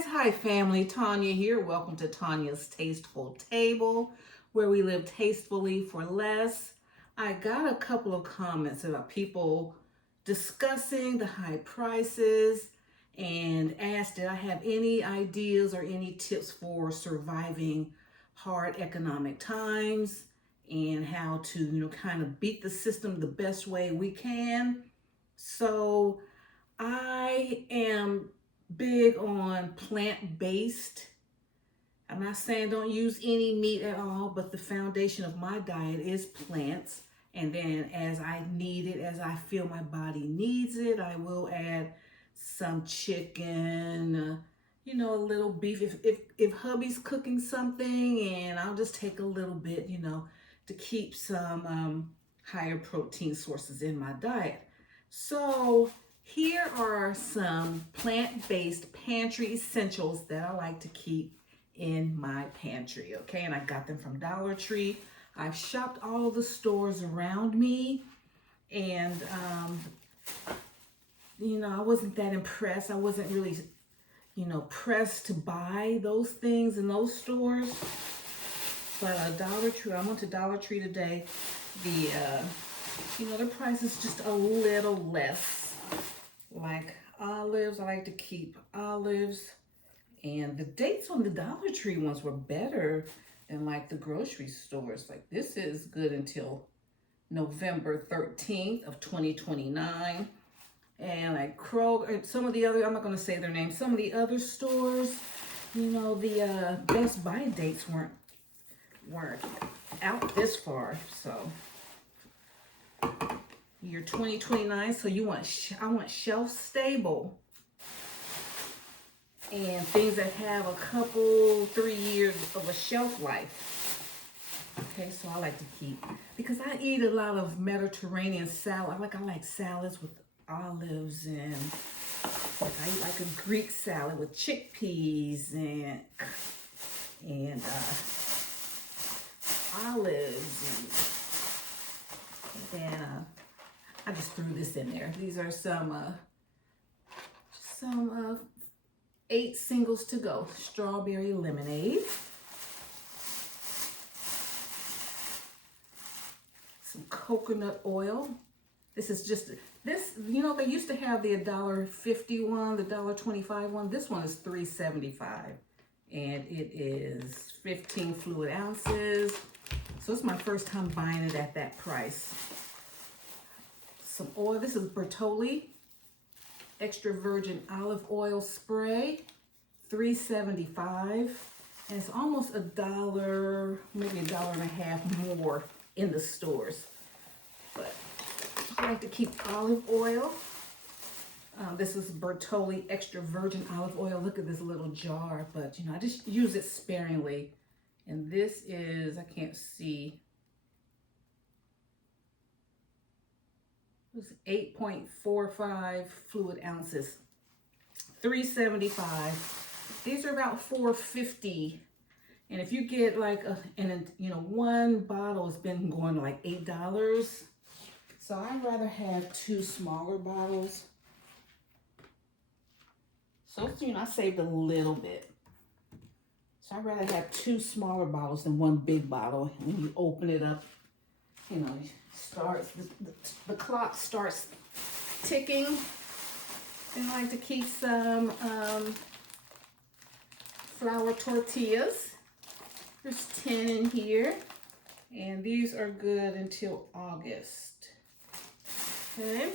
guys, hi family, Tanya here. Welcome to Tanya's Tasteful Table, where we live tastefully for less. I got a couple of comments about people discussing the high prices and asked did I have any ideas or any tips for surviving hard economic times and how to, kind of beat the system the best way we can. So I am big on plant-based. I'm not saying don't use any meat at all, but the foundation of my diet is plants. And then as I need it, as I feel my body needs it, I will add some chicken, a little beef. If hubby's cooking something, and I'll just take a little bit, to keep some higher protein sources in my diet. So here are some plant-based pantry essentials that I like to keep in my pantry, okay? And I got them from Dollar Tree. I've shopped all of the stores around me, and I wasn't that impressed. I wasn't really, pressed to buy those things in those stores. But Dollar Tree, I went to Dollar Tree today. The price is just a little less. Like olives, I like to keep olives. And the dates on the Dollar Tree ones were better than like the grocery stores. Like this is good until November 13th of 2029. And like Kroger, some of the other, I'm not going to say their names, some of the other stores, the Best Buy dates weren't out this far. So year 2029, so I want shelf stable and things that have a couple, 3 years of a shelf life. Okay, so I like to keep, because I eat a lot of Mediterranean salad. I like salads with olives, and I eat like a Greek salad with chickpeas and olives, and then I just threw this in there. These are some 8 singles to go. Strawberry lemonade. Some coconut oil. This is just, they used to have the $1.50 one, the $1.25 one. This one is $3.75. And it is 15 fluid ounces. So it's my first time buying it at that price. Some oil. This is Bertolli extra virgin olive oil spray, $3.75, and it's almost $1, maybe $1.50 more in the stores. But I like to keep olive oil. This is Bertolli extra virgin olive oil. Look at this little jar, but I just use it sparingly. And this is, I can't see, it was 8.45 fluid ounces, $3.75. These are about $4.50. And if you get like one bottle has been going like $8. So I'd rather have 2 smaller bottles. So I saved a little bit. So I'd rather have 2 smaller bottles than 1 big bottle. And when you open it up, the clock starts ticking. And I like to keep some flour tortillas. There's 10 in here, and these are good until August. Okay.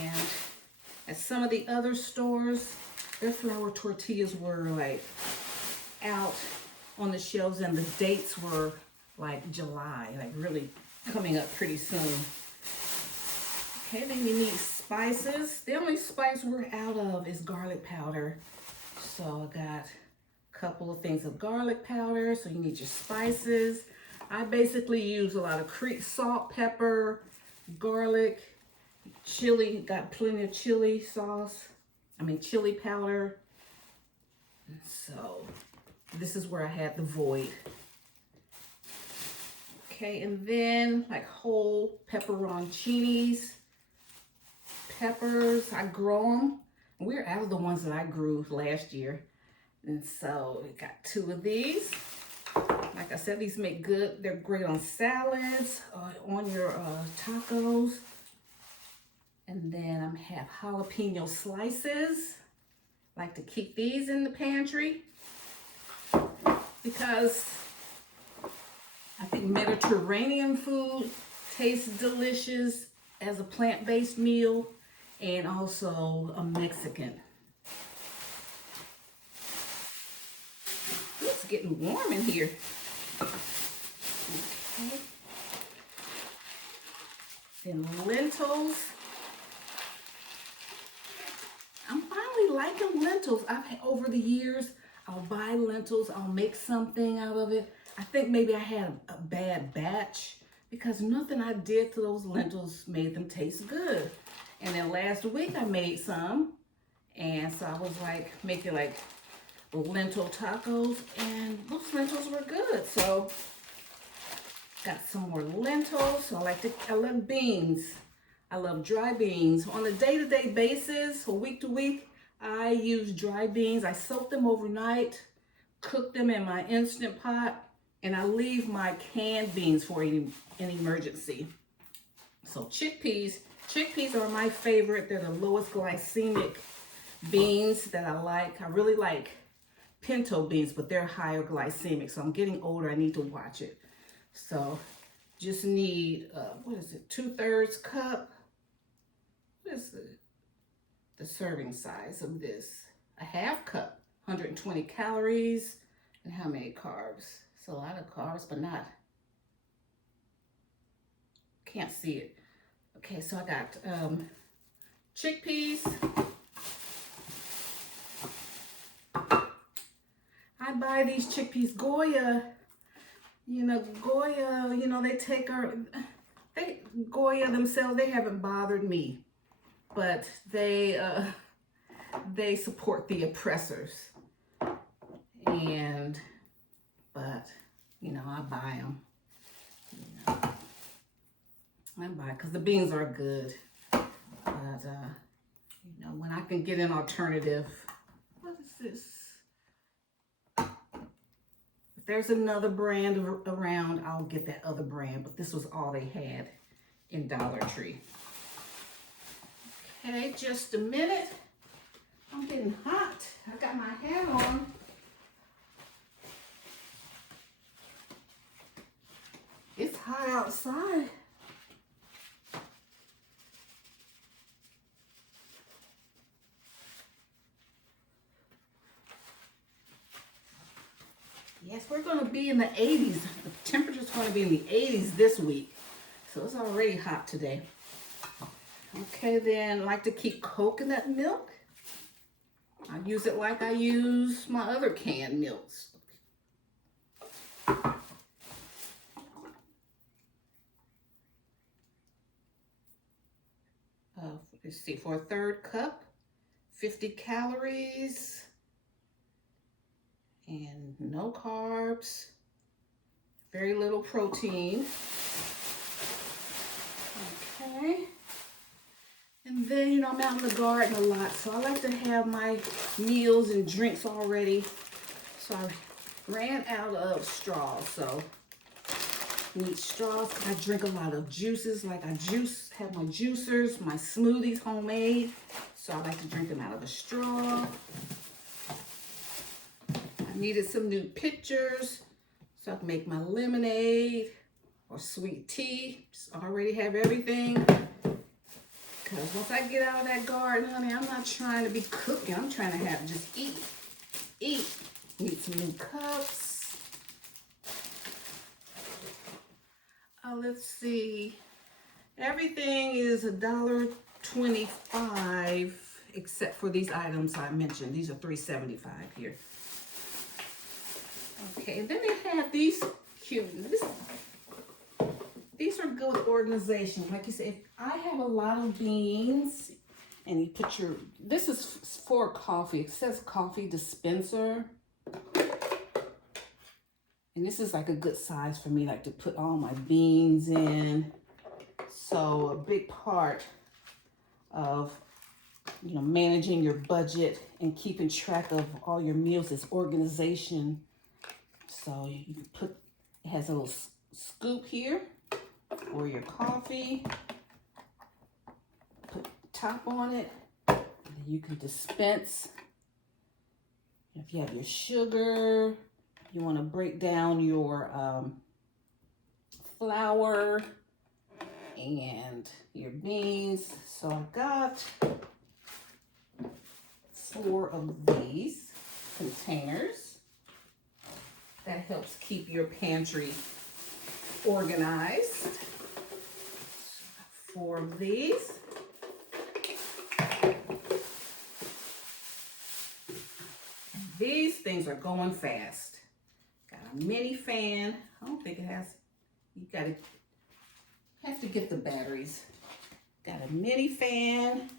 And at some of the other stores, their flour tortillas were like out on the shelves, and the dates were like July, like really coming up pretty soon. Okay, then you need spices. The only spice we're out of is garlic powder. So I got a couple of things of garlic powder. So you need your spices. I basically use a lot of salt, pepper, garlic, chili. Got plenty of chili powder. So this is where I had the void. Okay, and then like whole pepperoncinis, peppers. I grow them. We're out of the ones that I grew last year. And so we got 2 of these. Like I said, these make good. They're great on salads, on your tacos. And then I have jalapeno slices. Like to keep these in the pantry because I think Mediterranean food tastes delicious as a plant-based meal, and also a Mexican. It's getting warm in here. Okay. Then lentils. I'm finally liking lentils. Over the years, I'll buy lentils, I'll make something out of it. I think maybe I had a bad batch because nothing I did to those lentils made them taste good. And then last week I made some, and so I was like making like lentil tacos, and those lentils were good. So got some more lentils. So I love beans. I love dry beans. On a day-to-day basis, or week to week, I use dry beans. I soak them overnight, cook them in my Instant Pot, and I leave my canned beans for an emergency. So chickpeas are my favorite. They're the lowest glycemic beans that I like. I really like pinto beans, but they're higher glycemic. So I'm getting older, I need to watch it. So just need, 2/3 cup. What is the serving size of this? A 1/2 cup, 120 calories, and how many carbs? It's a lot of carbs, but not, can't see it. Okay, so I got chickpeas. I buy these chickpeas, Goya, Goya themselves, they haven't bothered me, but they support the oppressors. But I buy them. I buy because the beans are good. But when I can get an alternative, what is this? If there's another brand around, I'll get that other brand. But this was all they had in Dollar Tree. Okay, just a minute. I'm getting hot. I got my hat on. It's hot outside. Yes, we're going to be in the 80s. The temperature's going to be in the 80s this week. So it's already hot today. Okay, then I like to keep coconut milk. I use it like I use my other canned milks. Let's see, for a 1/3 cup, 50 calories. And no carbs, very little protein. Okay. And then, I'm out in the garden a lot, so I like to have my meals and drinks already. So I ran out of straws, so need straws. I drink a lot of juices, like have my juicers, my smoothies homemade. So I like to drink them out of a straw. I needed some new pitchers so I can make my lemonade or sweet tea. Just already have everything. Because once I get out of that garden, honey, I'm not trying to be cooking. I'm trying to just eat. Need some new cups. Let's see. Everything is $1.25 except for these items I mentioned. These are $3.75 here. Okay, and then they have these cute. These are good organization. Like you said, if I have a lot of beans, and you put this is for coffee. It says coffee dispenser. And this is like a good size for me, like to put all my beans in. So a big part of, you know, managing your budget and keeping track of all your meals is organization. So you can put, it has a little scoop here for your coffee. Put top on it, and then you can dispense. If you have your sugar, you want to break down your flour and your beans. So I've got 4 of these containers. That helps keep your pantry organized. 4 of these. These things are going fast. Got a mini fan. I don't think it has, you have to get the batteries. Got a mini fan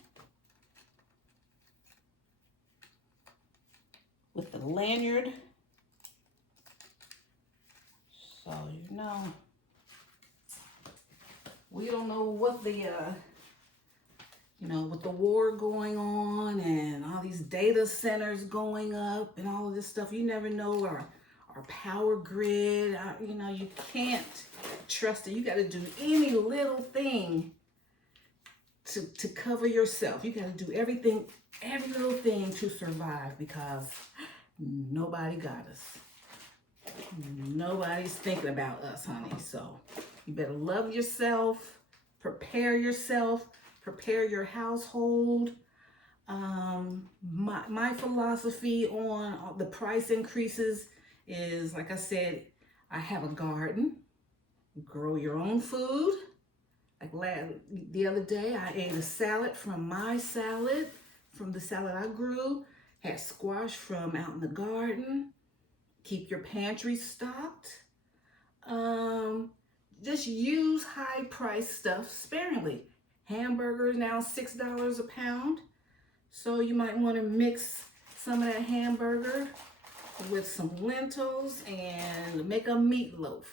with the lanyard. So, you know, we don't know what the, you know, with the war going on and all these data centers going up and all of this stuff, you never know our power grid. You know, you can't trust it. You got to do any little thing to cover yourself. You got to do everything, every little thing to survive, because nobody got us. Nobody's thinking about us, honey. So you better love yourself, prepare yourself, prepare your household. My philosophy on the price increases is, like I said, I have a garden. Grow your own food. Like the other day, I ate a salad from my salad, from the salad I grew. Had squash from out in the garden. Keep your pantry stocked. Just use high price stuff sparingly. Hamburgers now $6 a pound. So you might want to mix some of that hamburger with some lentils and make a meatloaf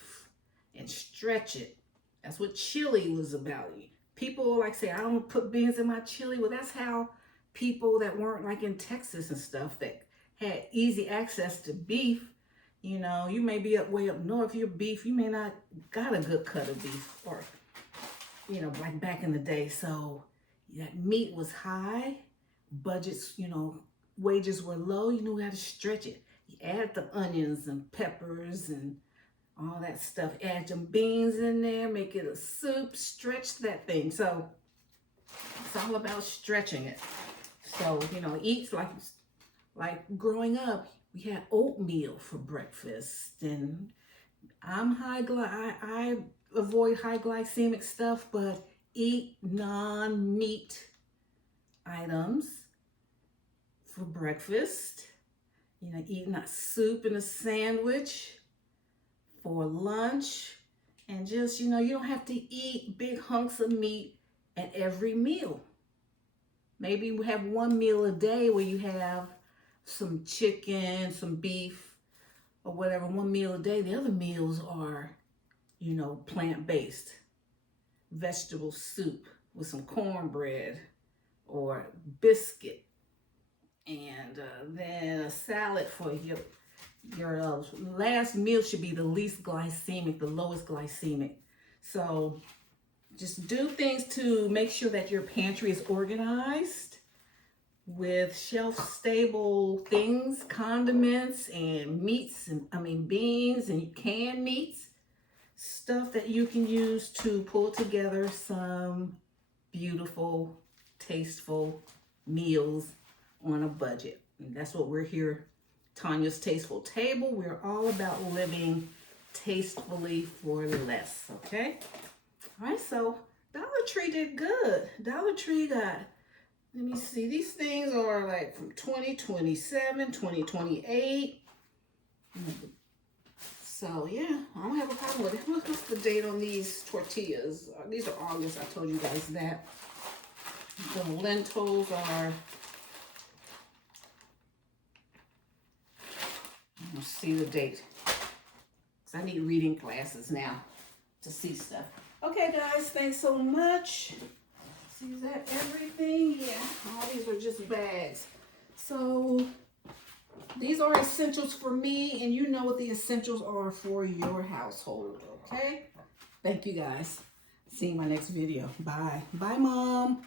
and stretch it. That's what chili was about. People like say, I don't put beans in my chili. Well, that's how people that weren't like in Texas and stuff, that had easy access to beef. You know, you may be way up north, your beef, you may not got a good cut of beef, or, you know, like back in the day. So that meat was high, budgets, you know, wages were low, you knew how to stretch it. You add the onions and peppers and all that stuff, add some beans in there, make it a soup, stretch that thing. So it's all about stretching it. So, you know, eat like growing up, we had oatmeal for breakfast, and I avoid high glycemic stuff, but eat non-meat items for breakfast. You know, eating a soup and a sandwich for lunch, and just, you know, you don't have to eat big hunks of meat at every meal. Maybe we have one meal a day where you have some chicken, some beef, or whatever, one meal a day. The other meals are, you know, plant-based. Vegetable soup with some cornbread or biscuit. And then a salad for your last meal should be the least glycemic, the lowest glycemic. So just do things to make sure that your pantry is organized with shelf-stable things, condiments and meats, and beans and canned meats, stuff that you can use to pull together some beautiful, tasteful meals on a budget. And that's what we're here, Tanya's Tasteful Table. We're all about living tastefully for less, okay? All right, so Dollar Tree did good. Dollar Tree got, let me see, these things are like from 2027, 2028. So yeah, I don't have a problem with it. What's the date on these tortillas? These are August, I told you guys that. The lentils are, let's see the date, because I need reading glasses now to see stuff. Okay guys, thanks so much. See, is that everything? Yeah, all these are just bags. So these are essentials for me, and you know what the essentials are for your household, okay? Thank you guys. See you in my next video. Bye. Bye, Mom.